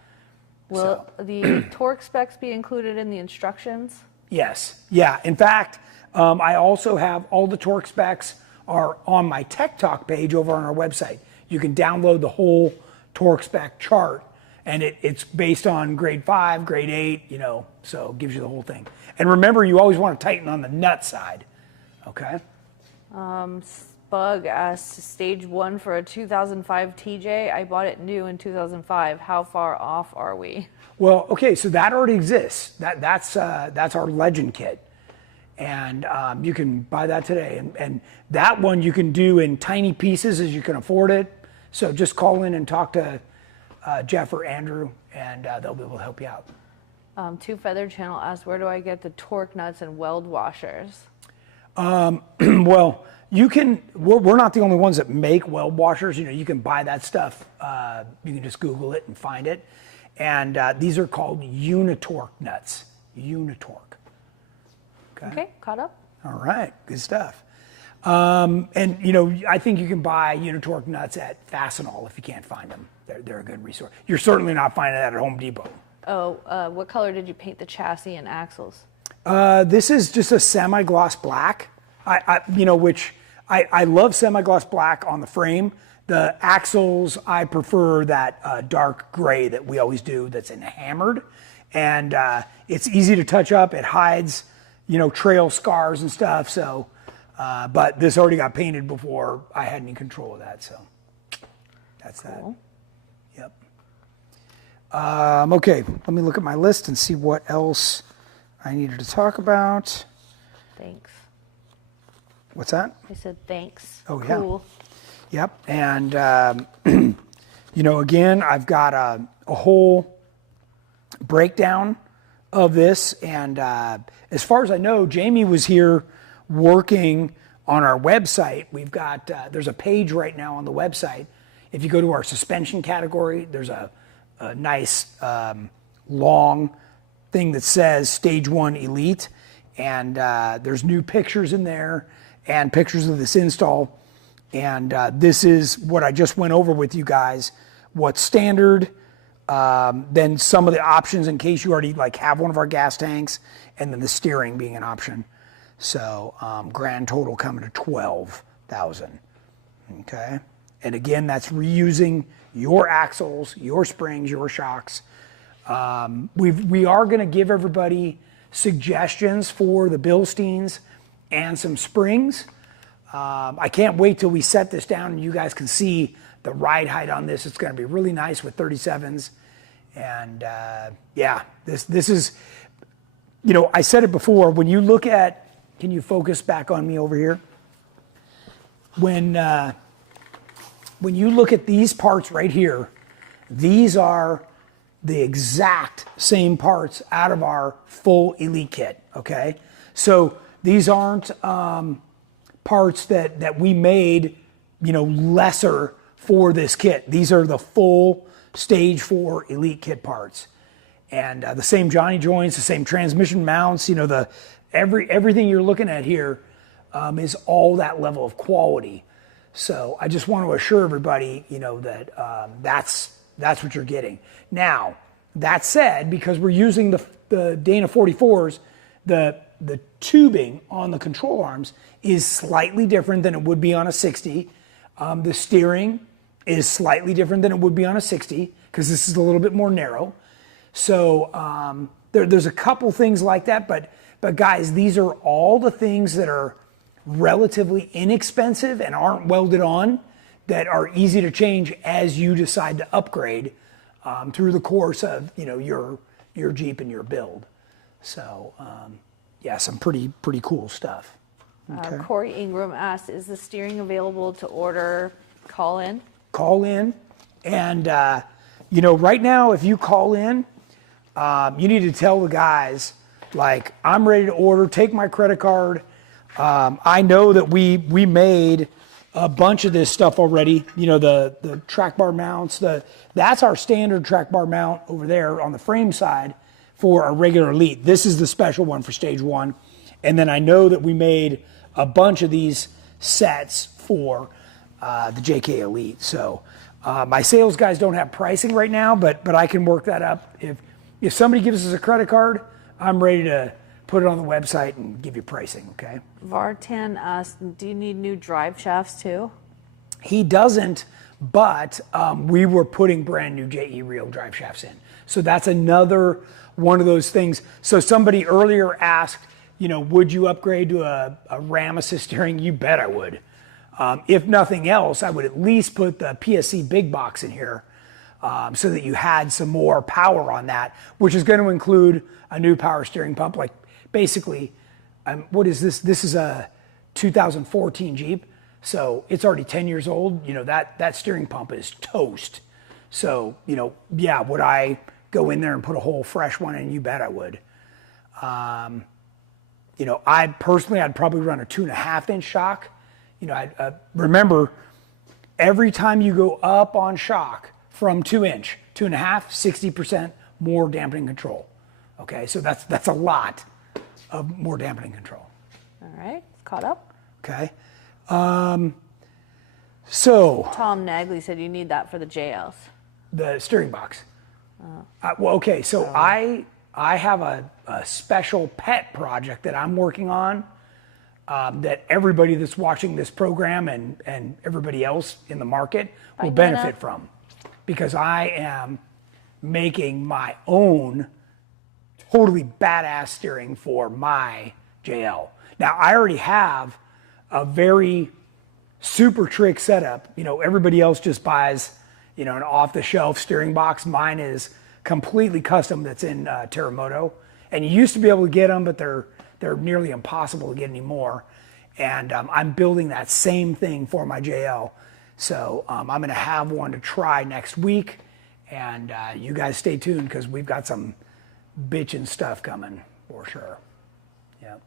Will the torque specs be included in the instructions? Yes. Yeah. In fact, I also have all the torque specs are on my Tech Talk page over on our website. You can download the whole torque spec chart. And it's based on grade 5, grade 8, so it gives you the whole thing. And remember, you always want to tighten on the nut side, okay? Spug asked, stage 1 for a 2005 TJ. I bought it new in 2005. How far off are we? Well, okay, so that already exists. That's our Legend kit. And you can buy that today. And that one you can do in tiny pieces as you can afford it. So just call in and talk to Jeff or Andrew, and they'll be able to help you out. Two Feather Channel asked, where do I get the torque nuts and weld washers? Well, you can. We're not the only ones that make weld washers. You can buy that stuff. You can just Google it and find it. And these are called Unitorque nuts. Unitorque. Okay, caught up. All right, good stuff. And I think you can buy Unitorque nuts at Fastenal if you can't find them. They're a good resource. You're certainly not finding that at Home Depot. Oh, what color did you paint the chassis and axles? This is just a semi-gloss black. Which I love semi-gloss black on the frame. The axles, I prefer that dark gray that we always do. That's in hammered, and it's easy to touch up. It hides, trail scars and stuff. So. But this already got painted before I had any control of that, so that's cool. That. Yep. Okay, let me look at my list and see what else I needed to talk about. Thanks. What's that? I said thanks. Oh, yeah. Cool. Yep, and again, I've got a whole breakdown of this, and as far as I know, Jamie was here working on our website. We've got, there's a page right now on the website. If you go to our suspension category, there's a nice long thing that says Stage 1 Elite. And there's new pictures in there and pictures of this install. And this is what I just went over with you guys. What's standard, then some of the options in case you already have one of our gas tanks, and then the steering being an option. So grand total coming to $12,000. Okay, and again, that's reusing your axles, your springs, your shocks. We are going to give everybody suggestions for the Bilsteins and some springs. I can't wait till we set this down and you guys can see the ride height on this. It's going to be really nice with 37s. And yeah, this is, I said it before, when you look at, can you focus back on me over here? When when you look at these parts right here, these are the exact same parts out of our full Elite kit, okay? So these aren't parts that we made, lesser for this kit. These are the full Stage 4 Elite kit parts. And the same Johnny joints, the same transmission mounts, everything you're looking at here is all that level of quality. So I just want to assure everybody, that that's what you're getting. Now, that said, because we're using the Dana 44s, the tubing on the control arms is slightly different than it would be on a 60. The steering is slightly different than it would be on a 60 because this is a little bit more narrow. So there's a couple things like that, but guys, these are all the things that are relatively inexpensive and aren't welded on that are easy to change as you decide to upgrade through the course of your Jeep and your build. So yeah, some pretty cool stuff. Okay. Corey Ingram asked, is the steering available to order call in? Call in, and right now if you call in, you need to tell the guys, like, I'm ready to order, take my credit card. I know that we made a bunch of this stuff already. The track bar mounts, that's our standard track bar mount over there on the frame side for a regular Elite. This is the special one for Stage 1. And then I know that we made a bunch of these sets for the JKU Elite. So my sales guys don't have pricing right now, but I can work that up. If somebody gives us a credit card, I'm ready to put it on the website and give you pricing, okay? Vartan asked, do you need new drive shafts too? He doesn't, but we were putting brand new JE Reel drive shafts in. So that's another one of those things. So somebody earlier asked, would you upgrade to a RAM assist steering? You bet I would. If nothing else, I would at least put the PSC big box in here so that you had some more power on that, which is going to include a new power steering pump. Like basically, what is this? This is a 2014 Jeep, so it's already 10 years old. That steering pump is toast. So, yeah, would I go in there and put a whole fresh one in? You bet I would. I personally, I'd probably run a 2.5-inch shock. Remember, every time you go up on shock from 2-inch, 2.5, 60% more dampening control. Okay, so that's a lot of more dampening control. All right, caught up. Okay. So Tom Nagley said you need that for the JLs. The steering box. Well, okay, so I have a special pet project that I'm working on that everybody that's watching this program and everybody else in the market will benefit from, because I am making my own totally badass steering for my JL. Now, I already have a very super trick setup. Everybody else just buys, an off-the-shelf steering box. Mine is completely custom. That's in Terremoto, and you used to be able to get them, but they're nearly impossible to get anymore. And I'm building that same thing for my JL. So I'm going to have one to try next week, and you guys stay tuned because we've got some bitchin' stuff coming for sure. Yep.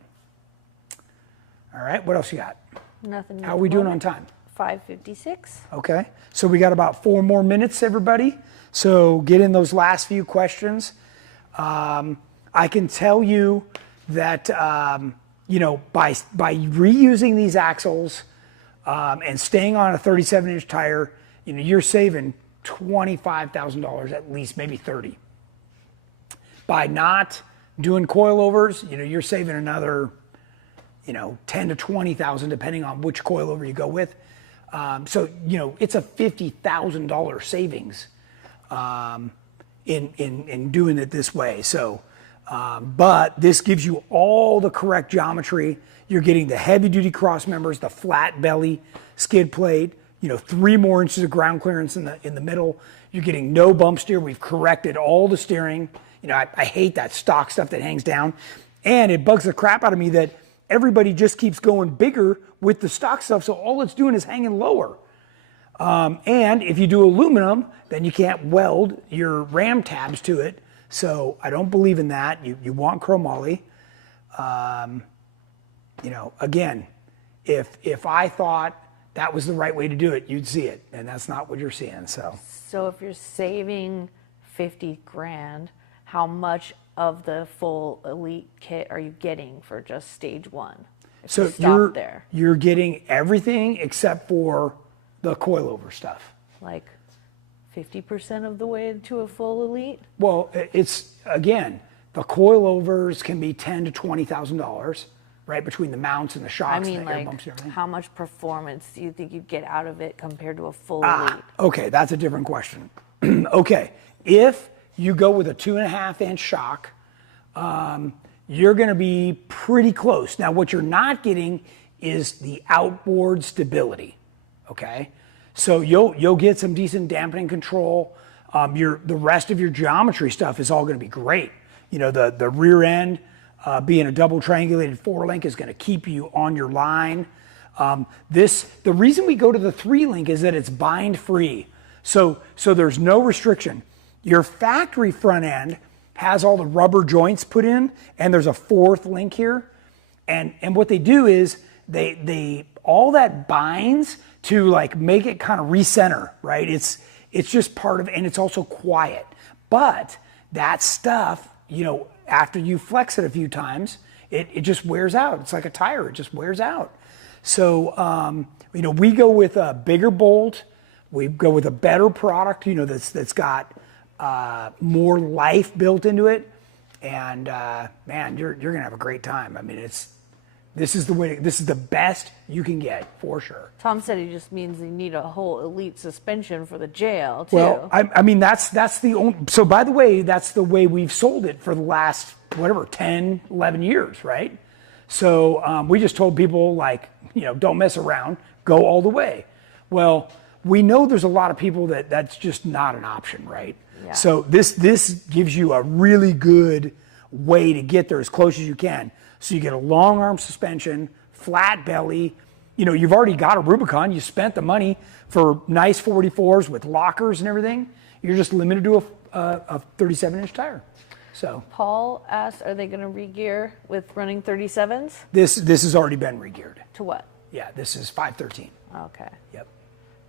All right, what else you got? Nothing. How are we doing on time? 5:56. Okay, so we got about 4 more minutes, everybody. So get in those last few questions. I can tell you that by reusing these axles and staying on a 37-inch tire, you're saving $25,000 at least, maybe 30. By not doing coilovers, you're saving another, 10 to 20,000 depending on which coilover you go with. So it's a $50,000 savings in doing it this way. So, but this gives you all the correct geometry. You're getting the heavy-duty cross members, the flat belly skid plate. 3 more inches of ground clearance in the middle. You're getting no bump steer. We've corrected all the steering. I hate that stock stuff that hangs down, and it bugs the crap out of me that everybody just keeps going bigger with the stock stuff. So all it's doing is hanging lower. And if you do aluminum, then you can't weld your ram tabs to it. So I don't believe in that. You want chromoly. You know, again, if I thought that was the right way to do it, you'd see it, and that's not what you're seeing. So if you're saving 50 grand, how much of the full Elite kit are you getting for just stage one? So you're getting everything except for the coilover stuff. Like 50% of the way to a full Elite? Well, it's, again, the coilovers can be $10,000 to $20,000, right, between the mounts and the shocks I mean, and the air like, bumps and everything. how much performance do you think you get out of it compared to a full Elite? Okay, that's a different question. Okay, if you go with a 2.5-inch shock, you're going to be pretty close. Now, what you're not getting is the outboard stability. Okay, so you'll get some decent dampening control. The rest of your geometry stuff is all going to be great. You know, the rear end being a double triangulated 4-link is going to keep you on your line. The reason we go to the 3-link is that it's bind free, so there's no restriction. Your factory front end has all the rubber joints put in, and there's a 4th link here. And what they do is they all that binds to like make it kind of recenter, right? It's just part of, and it's also quiet. But that stuff, you know, after you flex it a few times, it just wears out. It's like a tire, it just wears out. So, you know, we go with a bigger bolt. We go with a better product, you know, that's got more life built into it. And man, you're gonna have a great time. I mean, this is the best you can get for sure. Tom said he just means you need a whole Elite suspension for the JL too. Well, I mean that's the only. So by the way, that's the way we've sold it for the last 10, 11 years, right? So we just told people, like, you know, don't mess around, go all the way. Well, we know there's a lot of people that's just not an option, right? Yeah. So this gives you a really good way to get there as close as you can. So you get a long arm suspension, flat belly. You know, you've already got a Rubicon. You spent the money for nice 44s with lockers and everything. You're just limited to a 37-inch tire. So Paul asked, are they going to re-gear with running 37s? This has already been re-geared. To what? Yeah, this is 513. Okay. Yep.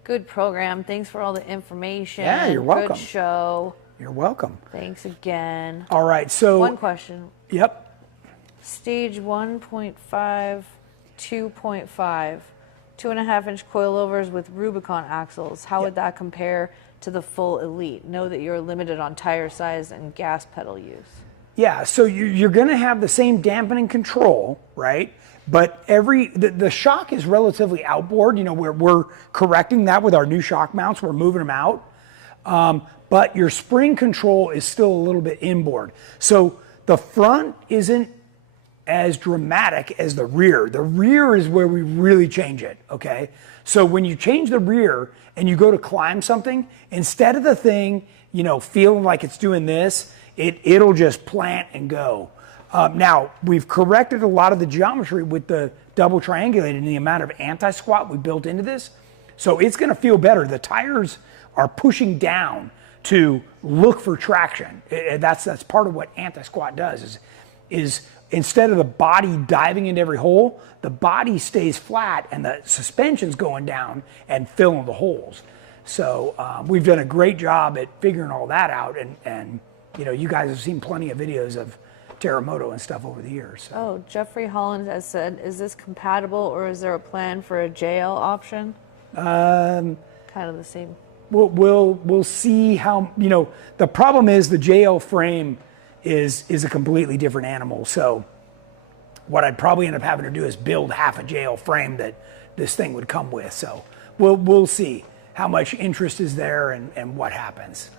Good program. Thanks for all the information. Yeah, you're welcome. Good show. You're welcome. Thanks again. All right, so one question. Yep. Stage 1.5, 2.5, 2.5-inch coilovers with Rubicon axles. How would that compare to the full Elite? Know that you're limited on tire size and gas pedal use. Yeah, so you're going to have the same dampening control, right? But the shock is relatively outboard. You know, we're correcting that with our new shock mounts. We're moving them out. But your spring control is still a little bit inboard. So the front isn't as dramatic as the rear. The rear is where we really change it, okay? So when you change the rear and you go to climb something, instead of the thing, you know, feeling like it's doing this, it'll just plant and go. Now, we've corrected a lot of the geometry with the double triangulated and the amount of anti-squat we built into this. So it's gonna feel better. The tires are pushing down to look for traction. That's part of what anti-squat does is instead of the body diving into every hole, the body stays flat and the suspension's going down and filling the holes. So we've done a great job at figuring all that out, and you know, you guys have seen plenty of videos of Terremoto and stuff over the years. So. Oh, Jeffrey Holland has said, is this compatible or is there a plan for a JL option? Kind of the same. We'll see how, you know, the problem is the JL frame is a completely different animal. So what I'd probably end up having to do is build half a JL frame that this thing would come with. So we'll see how much interest is there and what happens.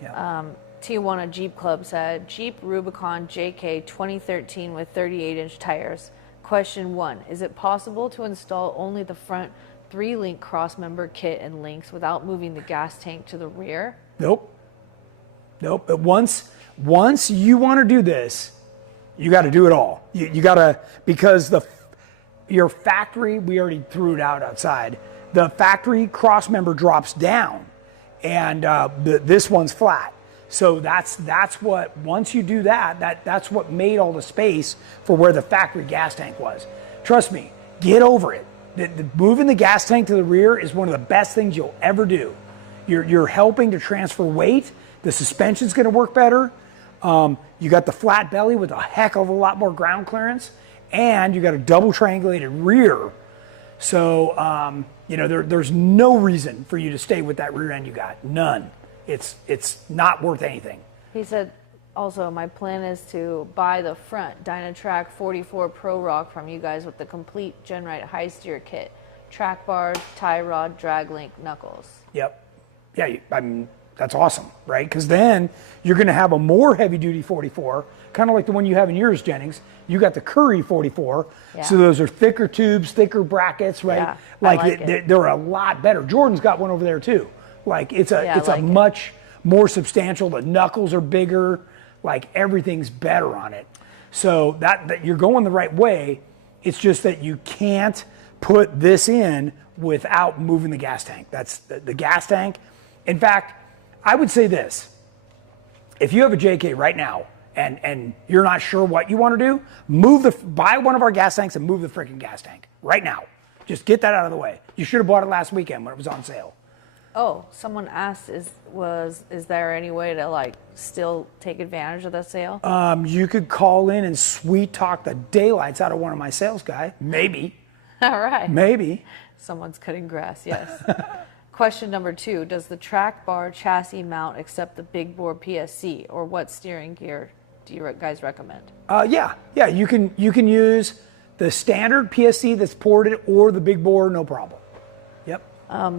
Yeah. Tijuana Jeep Club said, Jeep Rubicon JK 2013 with 38-inch tires. Question 1, is it possible to install only the front 3-link crossmember kit and links without moving the gas tank to the rear? Nope. But once you want to do this, you got to do it all. You got to, because your factory, we already threw it out outside, the factory cross member drops down, and this one's flat. So that's what, once you do that's what made all the space for where the factory gas tank was. Trust me, get over it. Moving the gas tank to the rear is one of the best things you'll ever do. You're helping to transfer weight. The suspension's going to work better. You got the flat belly with a heck of a lot more ground clearance, and you got a double triangulated rear. So there's no reason for you to stay with that rear end you got. None. It's not worth anything. He said, also, my plan is to buy the front Dynatrac 44 Pro Rock from you guys with the complete GenRight high steer kit. Track bars, tie rod, drag link, knuckles. Yep. Yeah, I mean, that's awesome, right? Because then you're going to have a more heavy duty 44, kind of like the one you have in yours, Jennings. You got the Curry 44. Yeah. So those are thicker tubes, thicker brackets, right? Yeah, like they're a lot better. Jordan's got one over there too. Like it's a much more substantial. The knuckles are bigger. Like everything's better on it. So that you're going the right way. It's just that you can't put this in without moving the gas tank. That's the gas tank. In fact, I would say this. If you have a JK right now and you're not sure what you want to do, buy one of our gas tanks and move the freaking gas tank right now. Just get that out of the way. You should have bought it last weekend when it was on sale. Oh, someone asked, is there any way to like still take advantage of that sale? You could call in and sweet talk the daylights out of one of my sales guys. Maybe. All right. Maybe. Someone's cutting grass, yes. Question number 2, does the track bar chassis mount accept the big bore PSC, or what steering gear do you guys recommend? Yeah, you can use the standard PSC that's ported or the big bore, no problem. Yep.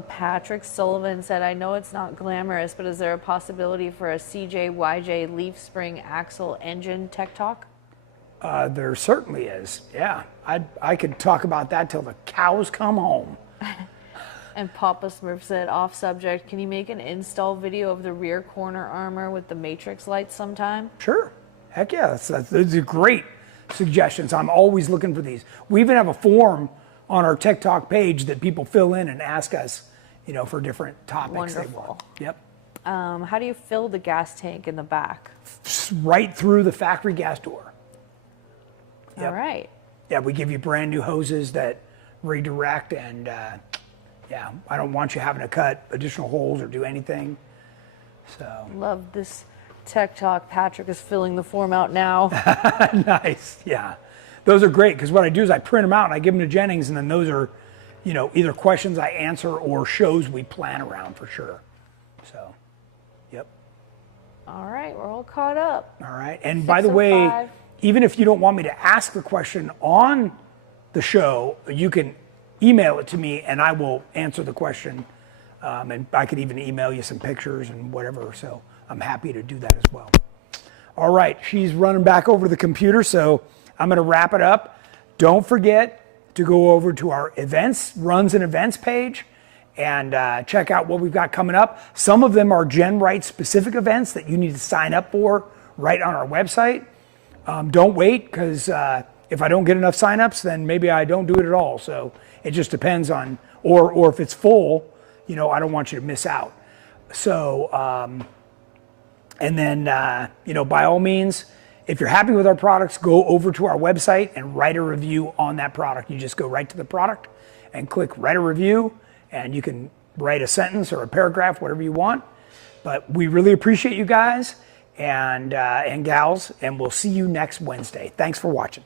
Patrick Sullivan said, I know it's not glamorous, but is there a possibility for a CJ/YJ leaf spring axle engine tech talk? There certainly is. Yeah, I could talk about that till the cows come home. And Papa Smurf said, off subject, can you make an install video of the rear corner armor with the matrix lights sometime? Sure. Heck yeah, those are great suggestions. I'm always looking for these. We even have a form on our Tech Talk page that people fill in and ask us, for different topics. Wonderful. They want. Yep. How do you fill the gas tank in the back? Right through the factory gas door. Yep. All right. Yeah, we give you brand new hoses that redirect, and I don't want you having to cut additional holes or do anything. So love this Tech Talk. Patrick is filling the form out now. Nice. Yeah. Those are great because what I do is I print them out and I give them to Jennings, and then those are, either questions I answer or shows we plan around for sure. So, yep. All right, we're all caught up. All right. And by the way, even if you don't want me to ask the question on the show, you can email it to me and I will answer the question. And I could even email you some pictures and whatever. So I'm happy to do that as well. All right. She's running back over to the computer, so I'm going to wrap it up. Don't forget to go over to our events, runs and events page, and check out what we've got coming up. Some of them are GenRight specific events that you need to sign up for right on our website. Don't wait, because if I don't get enough signups, then maybe I don't do it at all. So it just depends on, or if it's full, I don't want you to miss out. So, and then, by all means, if you're happy with our products, go over to our website and write a review on that product. You just go right to the product and click write a review, and you can write a sentence or a paragraph, whatever you want. But we really appreciate you guys and gals, and we'll see you next Wednesday. Thanks for watching.